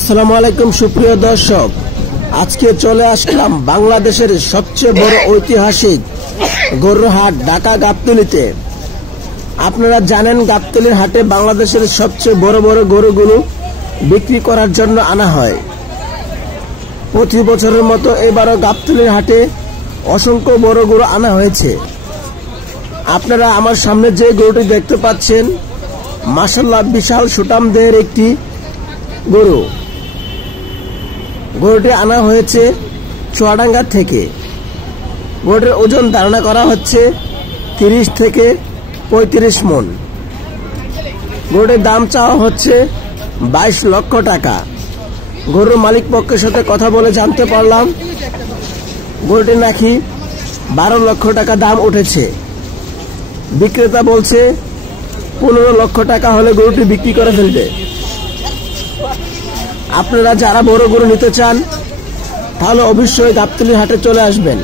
আসসালামু আলাইকুম সুপ্রিয় দর্শক, আজকে চলে আসলাম বাংলাদেশের সবচেয়ে বড় ঐতিহাসিক গরুর হাট ঢাকা গাবতলীতে। আপনারা জানেন গাবতলীর হাটে বাংলাদেশের সবচেয়ে বড় বড় গরুগুলো বিক্রি করার জন্য আনা হয়। প্রতি বছরের মতো এবারও গাবতলীর হাটে অসংখ্য বড় গরু আনা হয়েছে। আপনারা আমার সামনে যে গরুটি দেখতে পাচ্ছেন, মাশাআল্লাহ বিশাল সুঠাম দেহের একটি গরু। গরুটি আনা হয়েছে চুয়াডাঙ্গা থেকে। গরুটির ওজন ধারণা করা হচ্ছে 30 থেকে 35 মণ। গরুটির দাম চাওয়া হচ্ছে 22 লক্ষ টাকা। গরুর মালিক পক্ষের সাথে কথা বলে জানতে পারলাম গরুটি নাকি 12 লক্ষ টাকা দাম উঠেছে। বিক্রেতা বলছে 15 লক্ষ টাকা হলে গরুটি বিক্রি করে ফেলবে। আপনারা যারা বড় গরু নিতে চান তাহলে অবশ্যই গাবতলী হাটে চলে আসবেন।